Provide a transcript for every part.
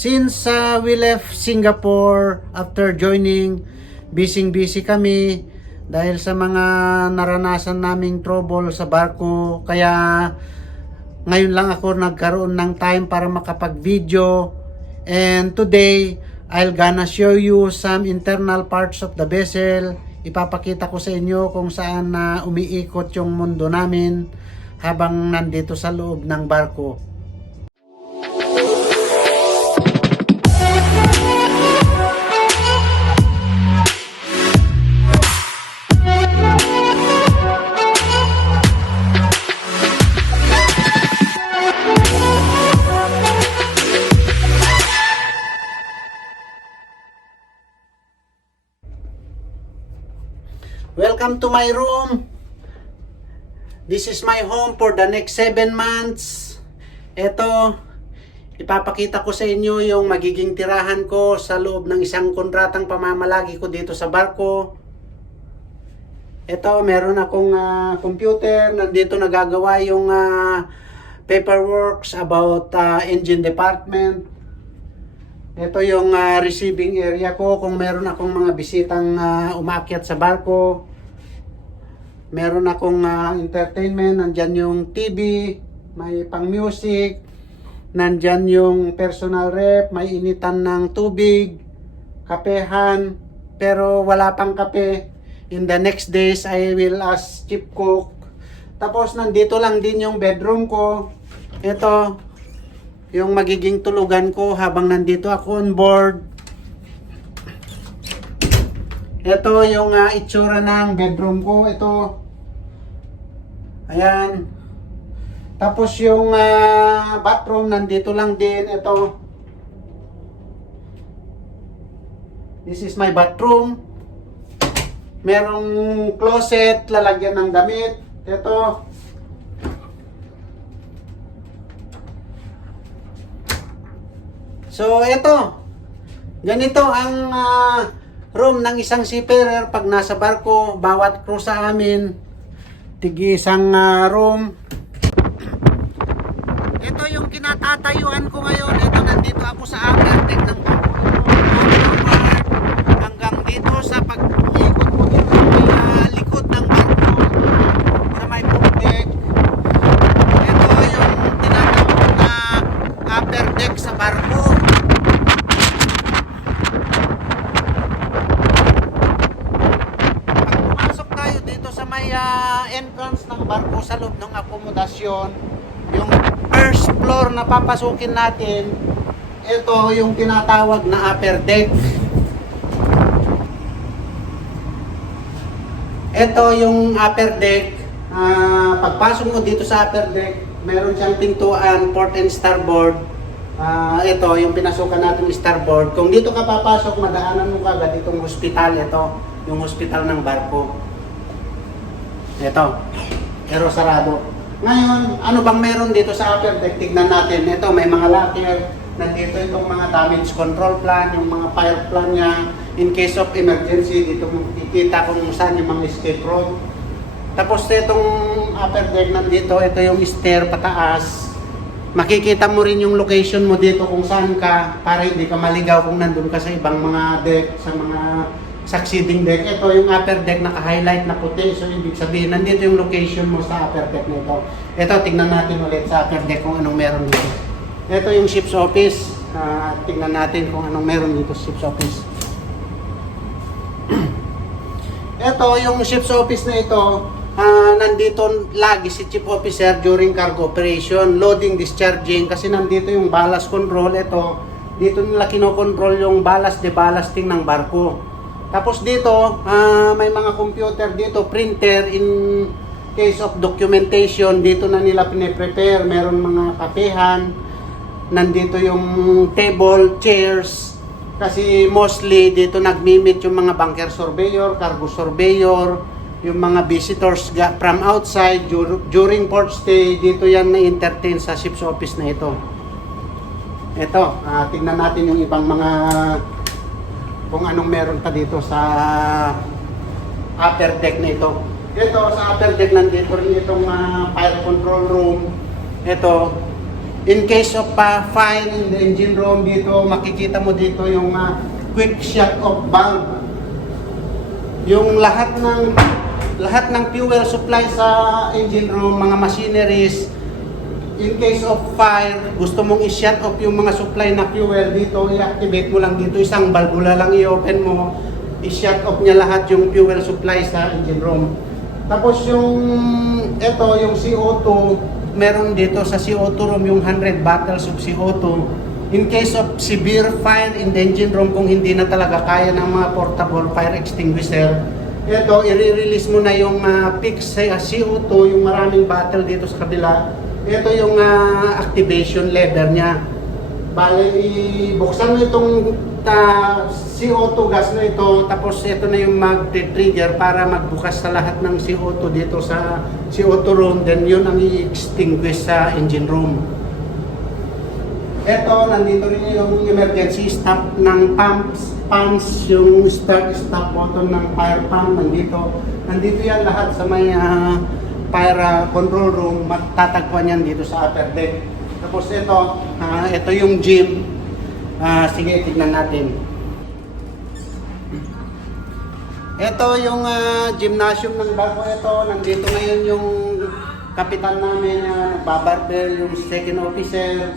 Since we left Singapore after joining, busy kami dahil sa mga naranasan naming trouble sa barko. Kaya ngayon lang ako nagkaroon ng time para makapag-video. And today, I'll gonna show you some internal parts of the vessel. Ipapakita ko sa inyo kung saan umiikot yung mundo namin habang nandito sa loob ng barko. Welcome to my room. This is my home for the next 7 months. Ito, ipapakita ko sa inyo yung magiging tirahan ko sa loob ng isang kontratang pamamalagi ko dito sa barko. Ito, meron akong computer. Nandito nagagawa yung paperworks about engine department. Ito yung receiving area ko kung meron akong mga bisitang umaakyat sa barko. Meron akong entertainment, nandyan yung TV, may pang music, nandyan yung personal ref, may initan ng tubig, kapehan, pero wala pang kape. In the next days, I will ask chief cook. Tapos nandito lang din yung bedroom ko. Ito, yung magiging tulugan ko habang nandito ako on board. Ito yung itsura ng bedroom ko. Ito. Ayan. Tapos yung bathroom nandito lang din. Ito. This is my bathroom. Merong closet, lalagyan ng damit. Ito. So, ito. Ganito ang room ng isang seafarer pag nasa barko. Bawat crew sa amin, tigi isang room. Ito yung kinatatayuan ko ngayon. Ito, nandito ako sa upper deck ng barko. Hanggang dito sa pag-ikot ko dito sa likod ng barko. Sa may poop deck. Ito yung tinatawag na upper deck sa barko. Entrance ng barko sa loob ng akomodasyon, yung first floor na papasukin natin, ito yung tinatawag na upper deck. Ito yung upper deck. Pagpasok mo dito sa upper deck, meron siyang pintuan, port and starboard. Ito yung pinasukan natin starboard. Kung dito ka papasok, madaanan mo kagad itong hospital. Ito yung hospital ng barko. Ito, pero sarado. Ngayon, ano bang meron dito sa upper deck? Tignan natin. Ito, may mga locker. Nandito itong mga damage control plan, yung mga fire plan niya. In case of emergency, dito mo kikita kung saan yung mga escape road. Tapos itong upper deck nandito, ito yung stair pataas. Makikita mo rin yung location mo dito kung saan ka para hindi ka maligaw kung nandun ka sa ibang mga deck, sa mga succeeding deck. Ito yung upper deck naka-highlight na puti. So, ibig sabihin, nandito yung location mo sa upper deck na ito. Ito, tignan natin ulit sa upper deck kung anong meron dito. Ito yung ship's office. Tignan natin kung anong meron dito sa ship's office. Ito, yung ship's office na ito, nandito lagi si chief officer during cargo operation, loading, discharging, kasi nandito yung ballast control. Ito, dito nila kinokontrol yung ballast, deballasting ng barko. Tapos dito, may mga computer dito, printer in case of documentation. Dito na nila pine-prepare. Meron mga kapehan. Nandito yung table, chairs. Kasi mostly dito nagmi-meet yung mga bunker surveyor, cargo surveyor, yung mga visitors from outside during port stay. Dito yan na-entertain sa ship's office na ito. Ito, tingnan natin yung ibang mga kung anong meron pa dito sa upper deck na ito. Ito, sa upper deck nandito rin itong fire control room. Ito, In case of fire in the engine room, dito makikita mo dito yung quick shut off valve. Yung lahat ng fuel supply sa engine room, mga machineries, in case of fire, gusto mong i-shut off yung mga supply na fuel dito, i-activate mo lang dito, isang valvula lang i-open mo, i-shut off niya lahat yung fuel supply sa engine room. Tapos yung CO2, meron dito sa CO2 room yung 100 bottles of CO2. In case of severe fire in the engine room, kung hindi na talaga kaya ng mga portable fire extinguisher, ito, i-release mo na yung fixed CO2, yung maraming bottle dito sa kabila. Ito yung activation lever niya. Bale, buksan mo itong CO2 gas na ito, tapos ito na yung mag-trigger para magbukas sa lahat ng CO2 dito sa CO2 room, then yun ang i-extinguish sa engine room. Ito, nandito rin yung emergency stop ng pumps, yung start-stop button ng fire pump, nandito yan lahat sa may fire control room, matatagpuan yan dito sa upper deck. Tapos ito yung gym. Sige, tignan natin. Ito yung gymnasium ng barko. Nandito ngayon yung kapitan namin, nagbabarbell, yung second officer.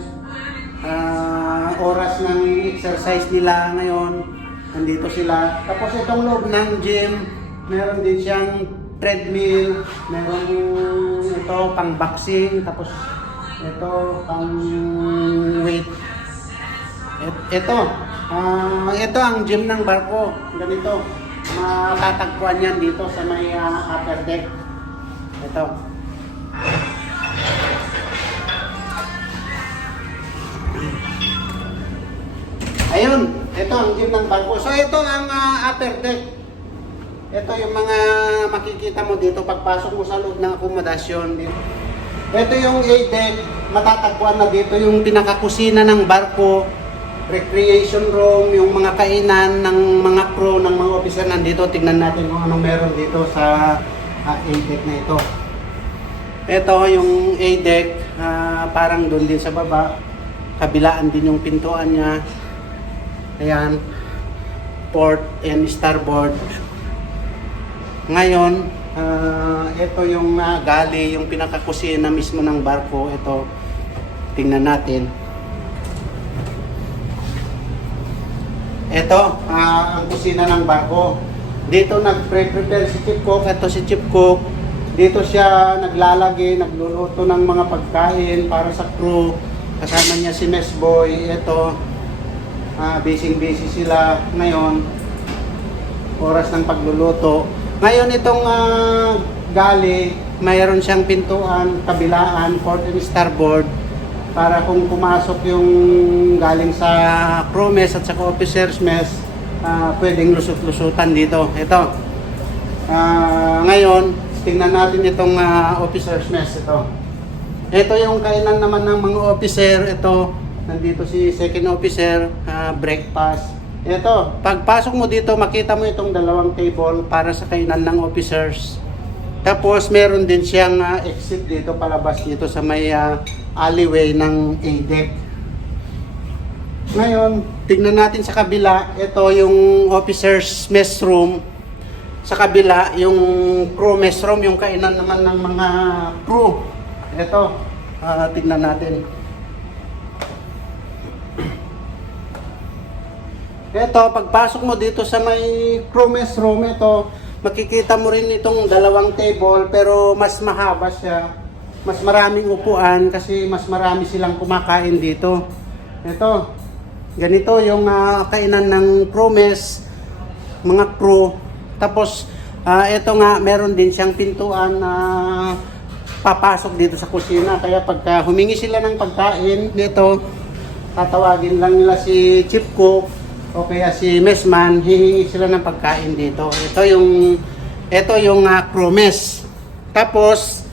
Oras ng exercise nila ngayon, nandito sila. Tapos itong loob ng gym, meron din siyang treadmill, meron ito pang boxing, tapos ito pang weight. Ito ang gym ng barko. Ganito, matatagpuan yan dito sa may upper deck. Ito. Ayun, ito ang gym ng barko. So ito ang upper deck. Ito yung mga makikita mo dito pagpasok mo sa loob ng akomodasyon. Ito yung A-deck, matatagpuan na dito yung pinakakusina ng barko, recreation room, yung mga kainan ng mga crew, ng mga officer nandito. Tignan natin kung anong meron dito sa A-deck na ito. Ito yung A-deck, parang doon din sa baba. Kabilaan din yung pintuan niya. Ayan, port and starboard. Ngayon, ito yung galley, yung pinakakusina mismo ng barko. Ito, tingnan natin. Ito, ang kusina ng barko. Dito nag-prepare si Chief Cook. Ito si Chief Cook. Dito siya naglalagay, nagluluto ng mga pagkain para sa crew. Kasama niya si Mess Boy. Ito, busy sila ngayon. Oras ng pagluluto. Ngayon itong galley, mayroon siyang pintuan, kabilaan, port and starboard, para kung pumasok yung galing sa crew mess at sa officers mess, pwedeng lusot-lusutan dito. Ito. Ngayon, tingnan natin itong officers mess. Ito yung kainan naman ng mga officer. Ito, nandito si second officer, breakfast. Ito, pagpasok mo dito, makita mo itong dalawang table para sa kainan ng officers. Tapos meron din siyang exit dito, palabas dito sa may alleyway ng A-deck. Ngayon, tignan natin sa kabila. Ito yung officers mess room. Sa kabila, yung crew mess room, yung kainan naman ng mga crew. Ito, tignan natin. Ito, pagpasok mo dito sa may crew mess room, ito, makikita mo rin itong dalawang table, pero mas mahaba siya. Mas maraming upuan kasi mas marami silang kumakain dito. Ito, ganito yung kainan ng crew mess, mga crew. Tapos, ito nga, meron din siyang pintuan na papasok dito sa kusina. Kaya pagka humingi sila ng pagkain, dito, tatawagin lang nila si Chief Cook o kaya si messman, hihingi sila ng pagkain dito. Ito yung crew mess. Tapos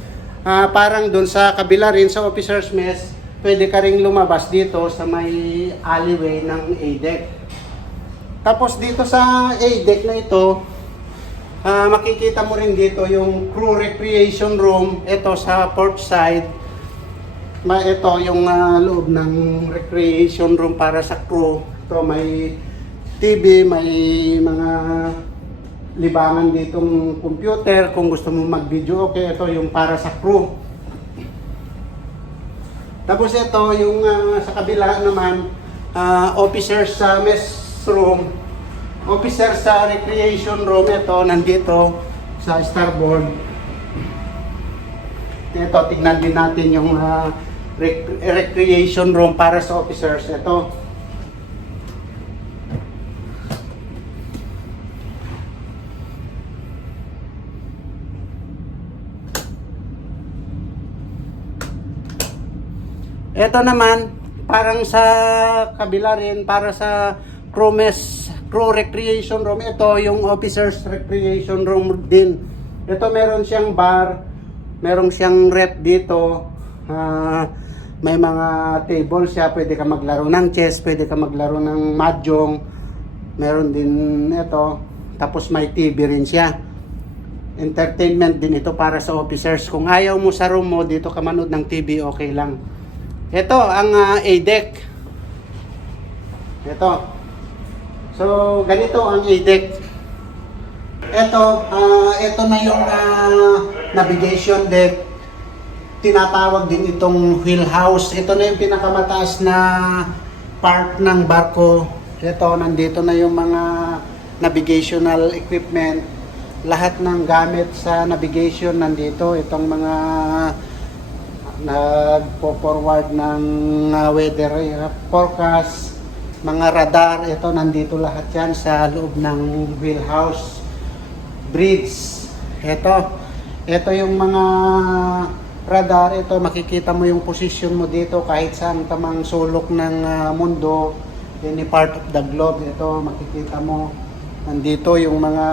parang doon sa kabila rin sa officers mess, pwede ka ring lumabas dito sa may alleyway ng A-deck. Tapos dito sa A-deck na ito, makikita mo rin dito yung crew recreation room. Ito sa port side. Ito yung loob ng recreation room para sa crew. Ito may TV, may mga libangan ditong computer. Kung gusto mo mag-video, okay. Ito yung para sa crew. Tapos ito yung sa kabila naman, officers sa mess room. Officers sa recreation room. Ito, nandito sa starboard. Ito, tignan din natin yung recreation room para sa officers. Ito. Ito naman, parang sa kabila rin, para sa crew recreation room. Ito yung officers recreation room din. Ito meron siyang bar, meron siyang rep dito. May mga table siya, pwede ka maglaro ng chess, pwede ka maglaro ng mahjong. Meron din ito. Tapos may TV rin siya. Entertainment din ito para sa officers. Kung ayaw mo sa room mo, dito ka manood ng TV, okay lang. Ito ang A-deck. Ito. So, ganito ang A-deck. Ito na yung navigation deck. Tinatawag din itong wheelhouse. Ito na yung pinakamataas na part ng barko. Ito, nandito na yung mga navigational equipment. Lahat ng gamit sa navigation nandito. Itong mga nagpo-forward ng weather forecast, mga radar. Ito, nandito lahat yan sa loob ng wheelhouse. Bridge. Ito yung mga radar. Ito, makikita mo yung position mo dito kahit saan ka mang sulok ng mundo, any part of the globe. Ito, makikita mo nandito yung mga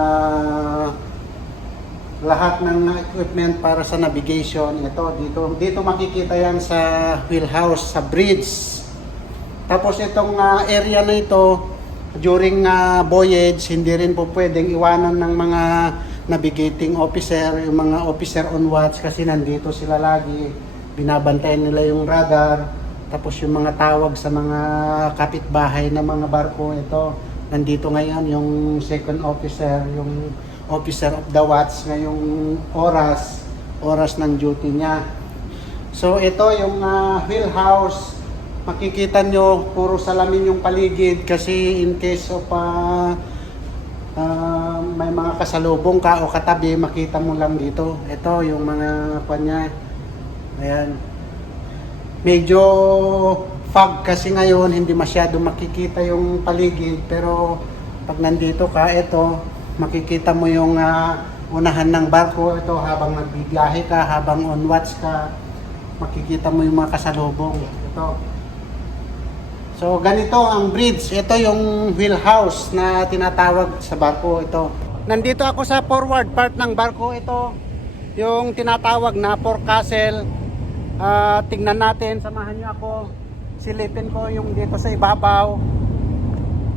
lahat ng equipment para sa navigation. Dito makikita yan sa wheelhouse, sa bridge. Tapos itong area na ito, during voyage, hindi rin po pwedeng iwanan ng mga navigating officer, yung mga officer on watch, kasi nandito sila lagi, binabantayan nila yung radar. Tapos yung mga tawag sa mga kapitbahay na mga barko, ito, nandito ngayon yung second officer, yung officer of the watch ngayong oras ng duty niya. So ito yung wheelhouse. Makikita nyo, puro salamin yung paligid kasi in case of may mga kasalubong ka o katabi, makita mo lang dito. Ito yung mga kanya. Ayan. Medyo fog kasi ngayon, hindi masyado makikita yung paligid, pero pag nandito ka, ito, makikita mo yung unahan ng barko. Ito, habang nagbibiyahe ka, habang on watch ka, makikita mo yung mga kasalubong. Ito. So, ganito ang bridge. Ito yung wheelhouse na tinatawag sa barko. Ito. Nandito ako sa forward part ng barko. Ito yung tinatawag na forecastle. Tingnan natin, samahan niyo ako. Silipin ko yung dito sa ibabaw.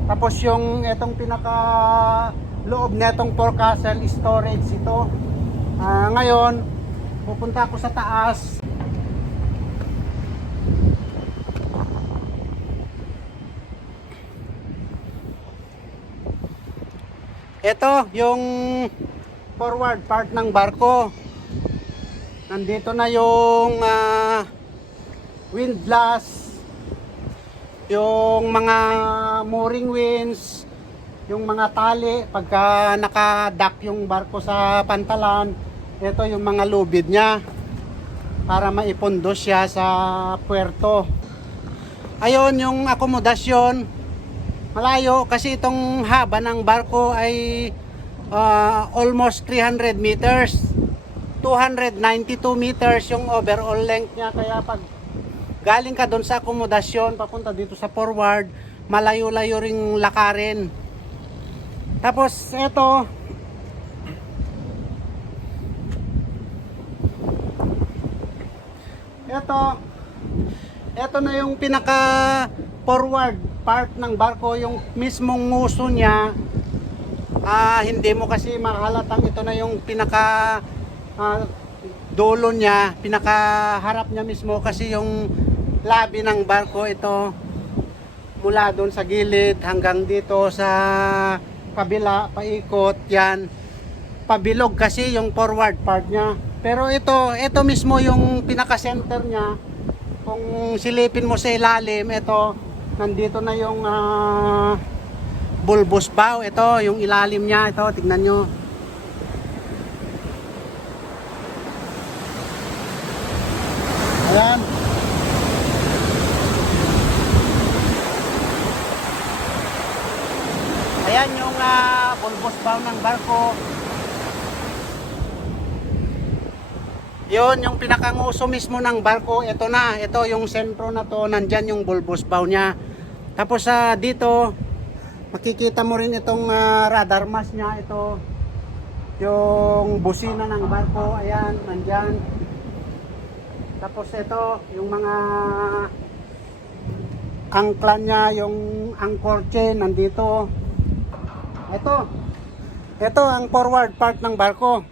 Tapos yung itong pinaka loob netong forecastle storage ito. Ngayon, pupunta ako sa taas. Ito yung forward part ng barko. Nandito na yung windlass, yung mga mooring winds, yung mga tali pagka nakadock yung barko sa pantalan. Ito yung mga lubid niya para maipondo siya sa puerto. Ayun yung akomodasyon. Malayo kasi itong haba ng barko ay almost 300 meters. 292 meters yung overall length niya. Kaya pag galing ka doon sa akomodasyon, papunta dito sa forward, malayo-layo ring lakarin. Tapos ito na yung pinaka forward part ng barko, yung mismong nguso niya. Hindi mo kasi makahalatang ito na yung pinaka dulo niya, pinakaharap niya mismo kasi yung labi ng barko ito mula doon sa gilid hanggang dito sa kabila, paikot yan. Pabilog kasi yung forward part niya. Pero ito mismo yung pinaka-center niya. Kung silipin mo sa ilalim, ito, nandito na yung bulbous bow. Ito, yung ilalim niya. Ito, tignan nyo. Ayan. Ayan yung bulbous bow ng barko. Yun, yung pinakanguso mismo ng barko, ito na, ito yung sentro na to, nandyan yung bulbous bow niya. Tapos dito, makikita mo rin itong radar mast niya, ito, yung busina ng barko, ayan, nandyan. Tapos ito, yung mga angkla niya, yung anchor chain, nandito. Ito ang forward part ng barko.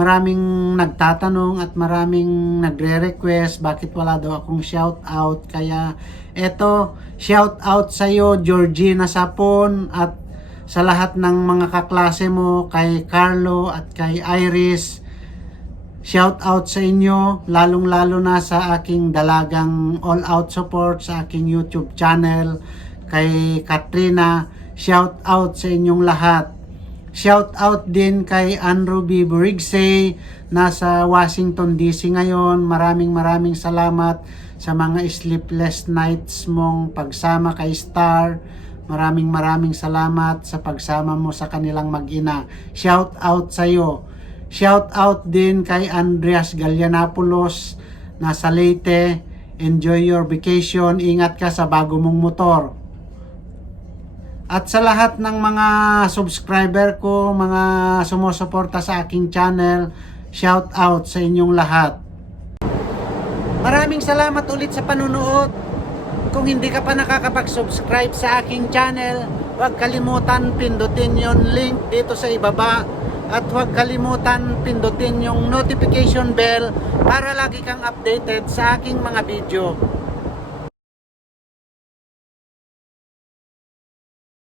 Maraming nagtatanong at maraming nagre-request bakit wala daw akong shout out, kaya eto, shout out sa iyo Georgina Sapon at sa lahat ng mga kaklase mo, kay Carlo at kay Iris. Shout out sa inyo, lalong lalo na sa aking dalagang all out support sa aking YouTube channel, kay Katrina. Shout out sa inyong lahat. Shout out din kay Andrew B. Burigsay, nasa Washington DC ngayon. Maraming salamat sa mga sleepless nights mong pagsama kay Star. Maraming salamat sa pagsama mo sa kanilang mag-ina. Shout out sa iyo. Shout out din kay Andreas Gallianapolos, nasa Leyte. Enjoy your vacation. Ingat ka sa bago mong motor. At sa lahat ng mga subscriber ko, mga sumusuporta sa aking channel, shout out sa inyong lahat. Maraming salamat ulit sa panunood. Kung hindi ka pa nakakapag-subscribe sa aking channel, huwag kalimutan pindutin yung link dito sa ibaba. At huwag kalimutan pindutin yung notification bell para lagi kang updated sa aking mga video.